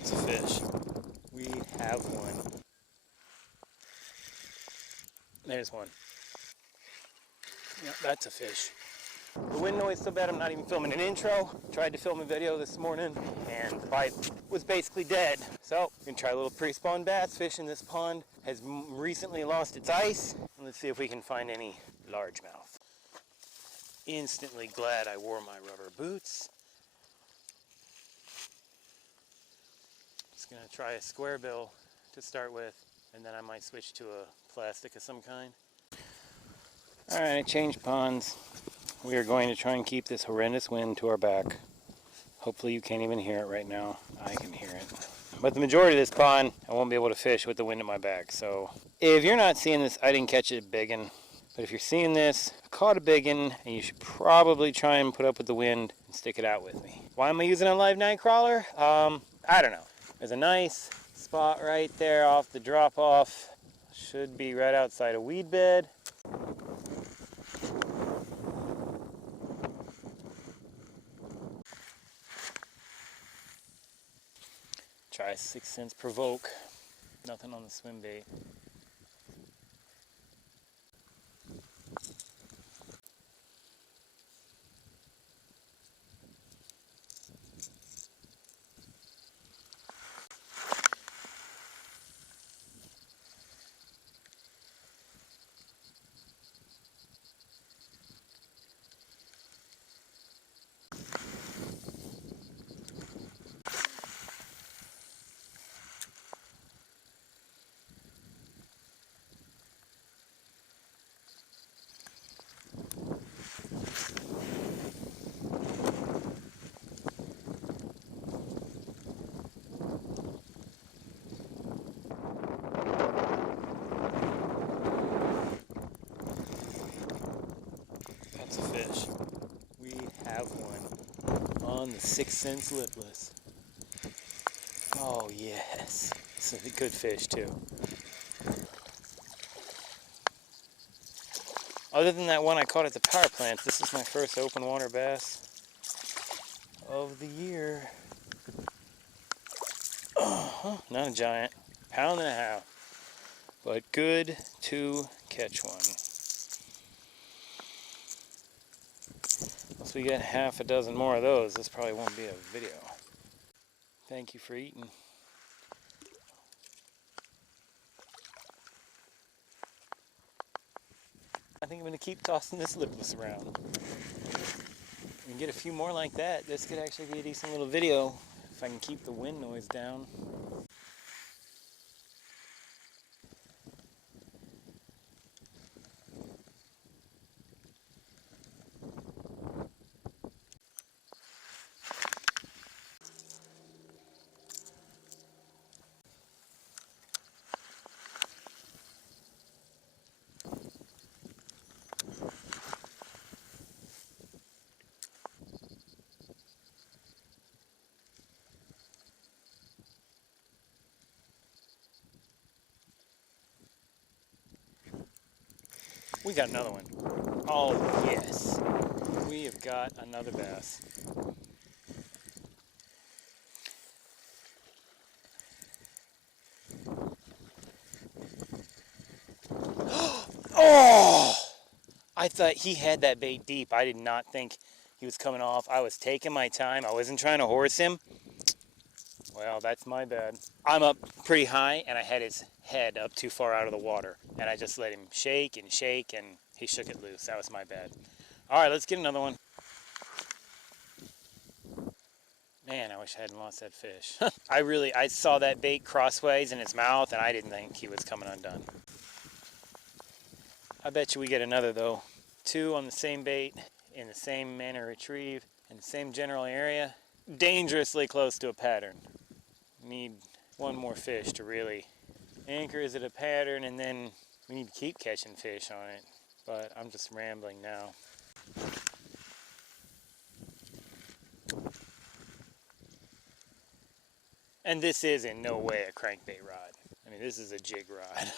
That's a fish. We have one. There's one. Yep, that's a fish. The wind noise is so bad I'm not even filming an intro. Tried to film a video this morning and the bite was basically dead. So, we're gonna try a little pre-spawn bass. Fish in this pond has recently lost its ice. Let's see if we can find any largemouth. Instantly glad I wore my rubber boots. Just gonna try a square bill to start with, and then I might switch to a plastic of some kind. Alright, I changed ponds. We are going to try and keep this horrendous wind to our back. Hopefully you can't even hear it right now. I can hear it. But the majority of this pond, I won't be able to fish with the wind at my back. So if you're not seeing this, I didn't catch it biggin. But if you're seeing this, I caught a biggin, and you should probably try and put up with the wind and stick it out with me. Why am I using a live night crawler? I don't know. There's a nice spot right there off the drop off. Should be right outside a weed bed. Try 6 cents provoke. Nothing on the swim bait. That's a fish. We have one on the 6 cents lipless. Oh yes, it's a good fish too. Other than that one I caught at the power plant, this is my first open water bass of the year. Not a giant, pound and a half, but good to catch one. Once we get half a dozen more of those, this probably won't be a video. Thank you for eating. I think I'm going to keep tossing this lipless around. And get a few more like that. This could actually be a decent little video if I can keep the wind noise down. We got another one. Oh yes, we have got another bass. Oh! I thought he had that bait deep. I did not think he was coming off. I was taking my time. I wasn't trying to horse him. Well, that's my bad. I'm up pretty high, and I had his head up too far out of the water. And I just let him shake, and he shook it loose. That was my bad. All right, let's get another one. Man, I wish I hadn't lost that fish. I saw that bait crossways in his mouth, and I didn't think he was coming undone. I bet you we get another, though. 2 on the same bait, in the same manner retrieve, in the same general area. Dangerously close to a pattern. Need one more fish to really anchor is it a pattern, and then we need to keep catching fish on it. But I'm just rambling now. And this is in no way a crankbait rod. I mean, this is a jig rod.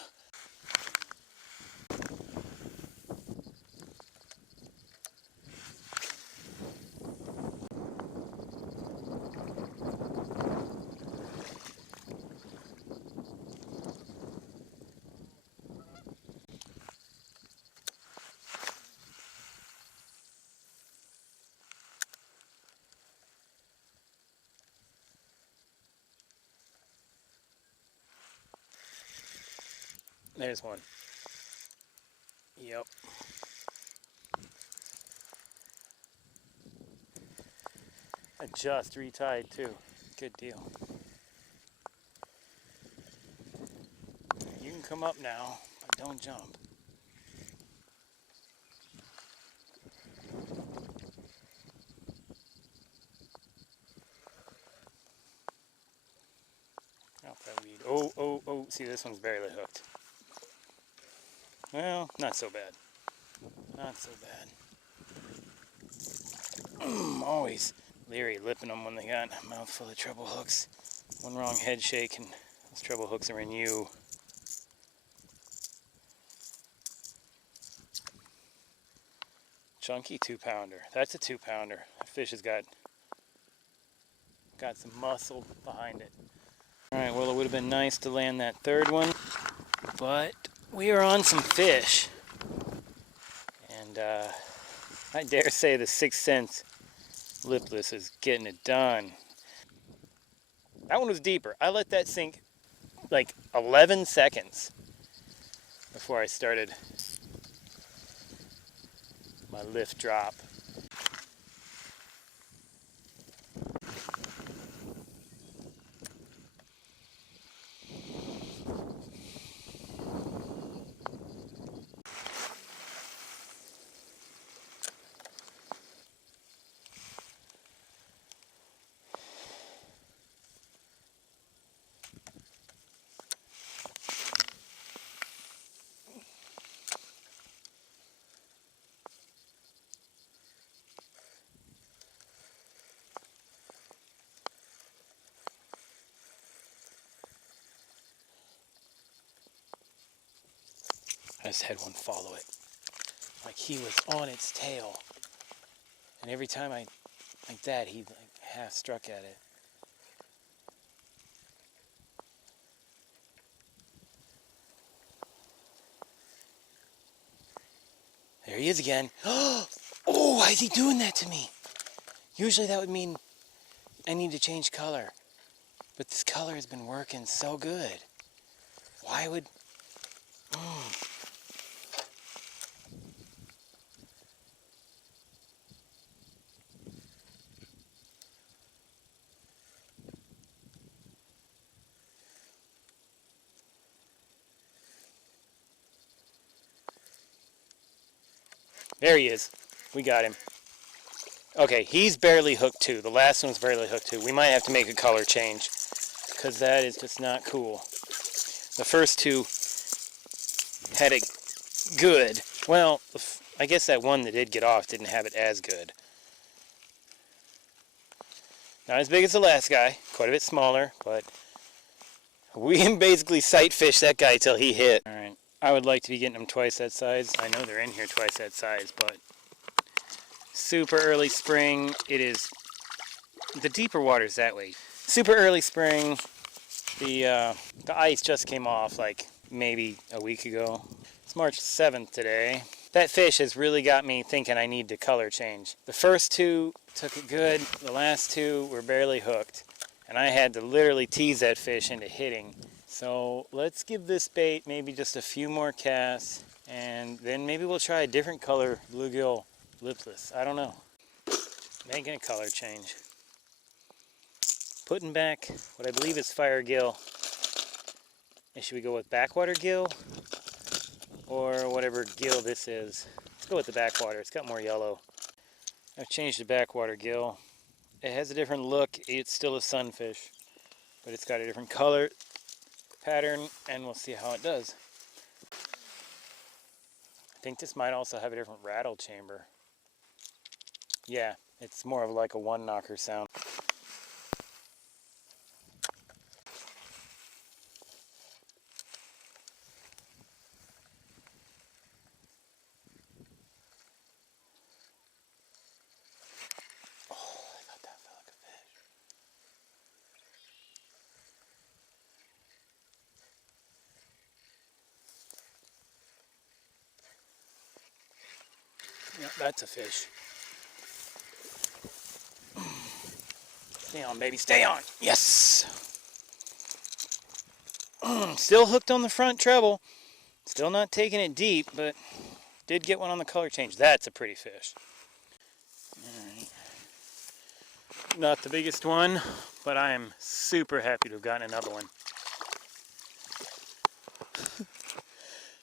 There's one. Yep. I just retied too. Good deal. You can come up now, but don't jump. Off that weed. Oh, see, this one's barely hooked. Well, not so bad. Not so bad. Always leery lipping them when they got a mouthful of treble hooks. One wrong head shake and those treble hooks are in you. Chunky 2-pounder. That's a 2-pounder. That fish has got some muscle behind it. Alright, well, it would have been nice to land that third one, but we are on some fish. And I dare say the 6th Sense lipless is getting it done. That one was deeper. I let that sink like 11 seconds before I started my lift drop. I just had one follow it. Like he was on its tail. And every time like that, he like half struck at it. There he is again. Oh, why is he doing that to me? Usually that would mean I need to change color. But this color has been working so good. Why would... There he is. We got him. Okay, he's barely hooked too. The last one's barely hooked too. We might have to make a color change because that is just not cool. The first two had it good. Well, I guess that one that did get off didn't have it as good. Not as big as the last guy, quite a bit smaller, but we can basically sight fish that guy till he hit. All right, I would like to be getting them twice that size. I know they're in here twice that size, but super early spring. It is the deeper waters that way. Super early spring. The ice just came off like maybe a week ago. It's March 7th today. That fish has really got me thinking I need to color change. The first two took it good. The last two were barely hooked. And I had to literally tease that fish into hitting. So let's give this bait maybe just a few more casts. And then maybe we'll try a different color bluegill lipless. I don't know. Making a color change. Putting back what I believe is fire gill. And should we go with backwater gill? Or whatever gill this is. Let's go with the backwater. It's got more yellow. I've changed to backwater gill. It has a different look. It's still a sunfish, but it's got a different color pattern, and we'll see how it does. I think this might also have a different rattle chamber. Yeah, it's more of like a one knocker sound. Yeah, that's a fish. Stay on, baby, stay on. Yes! Still hooked on the front treble. Still not taking it deep, but did get one on the color change. That's a pretty fish. Alright. Not the biggest one, but I am super happy to have gotten another one.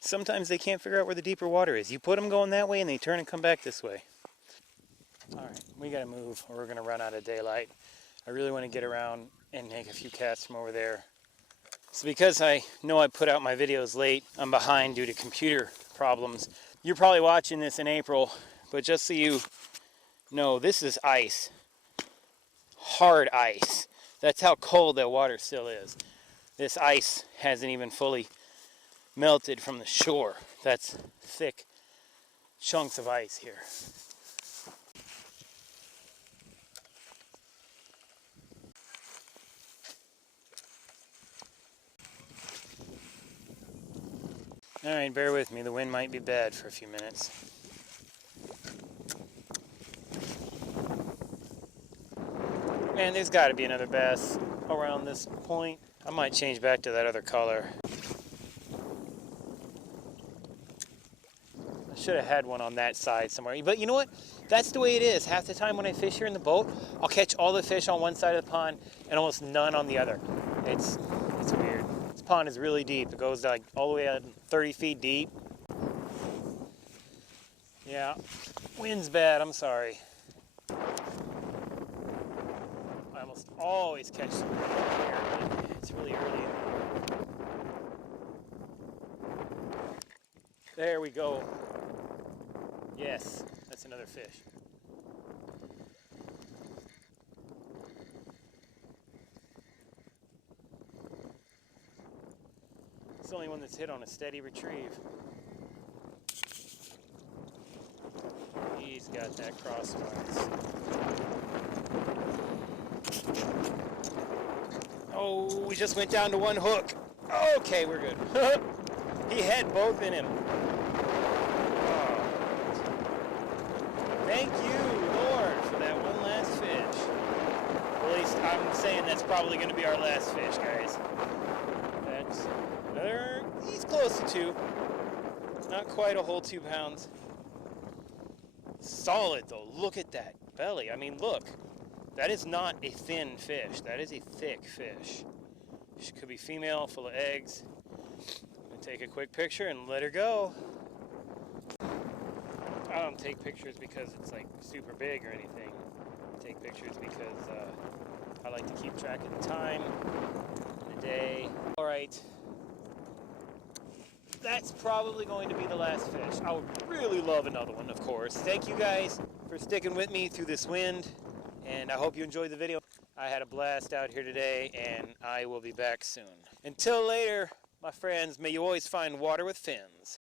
Sometimes they can't figure out where the deeper water is. You put them going that way and they turn and come back this way. Alright, we gotta move or we're gonna run out of daylight. I really want to get around and make a few casts from over there. So because I know I put out my videos late, I'm behind due to computer problems. You're probably watching this in April, but just so you know, this is ice. Hard ice. That's how cold that water still is. This ice hasn't even fully melted from the shore. That's thick chunks of ice here. Alright, bear with me. The wind might be bad for a few minutes. Man, there's got to be another bass around this point. I might change back to that other color. I should have had one on that side somewhere. But you know what? That's the way it is. Half the time when I fish here in the boat, I'll catch all the fish on one side of the pond and almost none on the other. It's weird. This pond is really deep. It goes like all the way out 30 feet deep. Yeah, wind's bad. I'm sorry. I almost always catch some here, but it's really early. There we go. Yes, that's another fish. It's the only one that's hit on a steady retrieve. He's got that crosswise. Oh, we just went down to one hook. Okay, we're good. He had both in him. Oh. Thank you, Lord, for that one last fish. At least I'm saying that's probably going to be our last fish, guys. That's another, he's close to 2. Not quite a whole 2 pounds. Solid though, look at that belly. I mean, look, that is not a thin fish. That is a thick fish. She could be female, full of eggs. I'm gonna take a quick picture and let her go. I don't take pictures because it's like super big or anything. I take pictures because I like to keep track of the time, the day. All right. That's probably going to be the last fish. I would really love another one, of course. Thank you guys for sticking with me through this wind, and I hope you enjoyed the video. I had a blast out here today, and I will be back soon. Until later, my friends, may you always find water with fins.